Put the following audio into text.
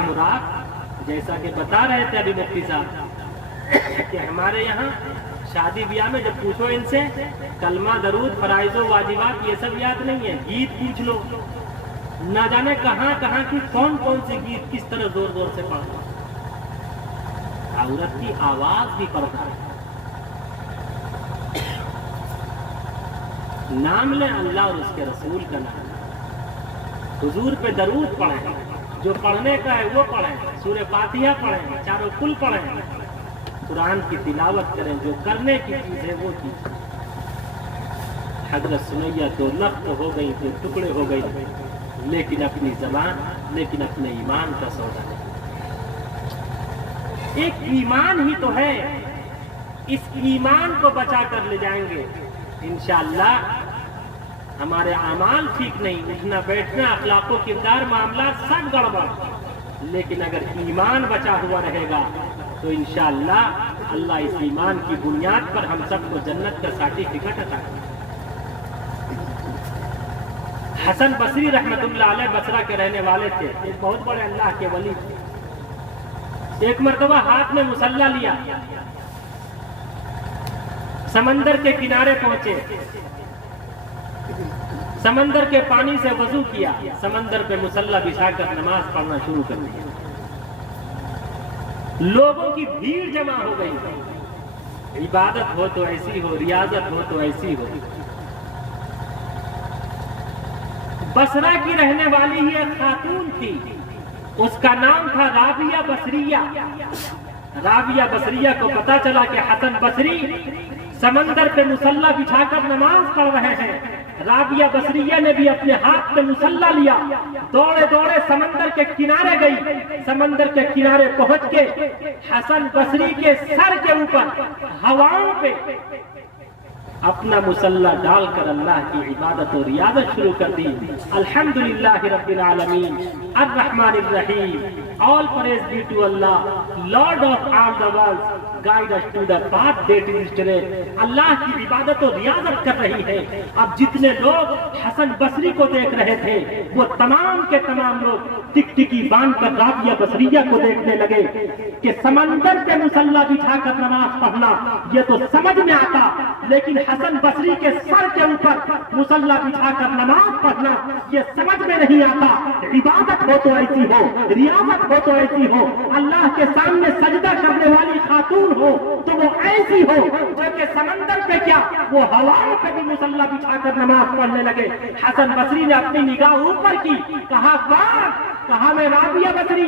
था मुराद, जैसा कि बता रहे थे अभी मुफ्ती साहब कि हमारे यहाँ शादी ब्याह में जब पूछो इनसे कलमा दरूद फराइजो वाजिबात ये सब याद नहीं है, गीत पूछ लो, ना जाने कहाँ कहाँ की कौन कौन से गीत किस तरह जोर जोर से पढ़ता। औरत की आवाज भी पढ़ता है। नाम ले अल्लाह और उसके रसूल का नाम, हुजूर पे दरूद पढ़े, जो पढ़ने का है वो पढ़े, सूरह फातिहा पढ़े, चारों कुल पढ़े, कुरान की तिलावत करें, जो करने की चीज है वो चीज। हजरत सुमैया तो लख्त हो गई, तो टुकड़े हो गई, लेकिन अपनी जबान, लेकिन अपने ईमान का सौदा नहीं। एक ईमान ही तो है, इस ईमान को बचा कर ले जाएंगे इंशाअल्लाह। हमारे अमाल ठीक नहीं, उठना बैठना, अखलाको किरदार, मामला सब गड़बड़, लेकिन अगर ईमान बचा हुआ रहेगा तो इंशाअल्लाह अल्लाह इस ईमान की बुनियाद पर हम सबको जन्नत का सर्टिफिकेट अता करेगा। हसन बसरी रहमतुल्लाह अलैह बसरा के रहने वाले थे, एक बहुत बड़े अल्लाह के वली थे। एक मर्तबा हाथ में मुसल्ला लिया, समंदर के किनारे पहुंचे, समंदर के पानी से वजू किया, समंदर पे मुसल्ला बिछाकर नमाज पढ़ना शुरू कर दिया। लोगों की भीड़ जमा हो गई। इबादत हो तो ऐसी हो, रियाजत हो तो ऐसी हो। बसरा की रहने वाली ही एक खातून थी, उसका नाम था राबिया बसरिया। राबिया बसरिया को पता चला कि हसन बसरी समंदर पे मुसल्ला बिछाकर नमाज पढ़ रहे हैं। राबिया बसरिया ने भी अपने हाथ में मुसल्ला लिया, दौड़े दौड़े समंदर के किनारे गई। समंदर के किनारे पहुंच के हसन बसरी के सर के ऊपर हवाओं पे अपना मुसल्ला डालकर अल्लाह की इबादत और रियाजत शुरू कर दी। अल्हम्दुलिल्लाह रब्बिल आलमीन अर्रहमानिर रहीम, all praise be to Allah, lord of all the world, guide us to the path that is straight. अल्लाह की इबादत और रियाजत कर रही है। अब जितने लोग हसन बसरी को देख रहे थे वो तमाम के तमाम लोग टिकटिकी बांधकर राबिया बसरिया को देखने लगे कि समंदर पे मुसल्ला बिछाकर नमाज पढ़ना ये तो समझ में आता, लेकिन हसन बसरी के सर के ऊपर मुसल्ला बिछाकर नमाज पढ़ना ये समझ में नहीं आता। इबादत हो तो ऐसी हो, रियाजत हो तो ऐसी हो, अल्लाह के सामने सजदा करने वाली खातून हो तो वो ऐसी हो जो कि समंदर पे क्या वो हवाओं पे भी मुसल्ला बिछाकर नमाज पढ़ने लगे। हसन बसरी ने अपनी निगाह ऊपर की, कहा वाह, कहा मैं राबिया बसरी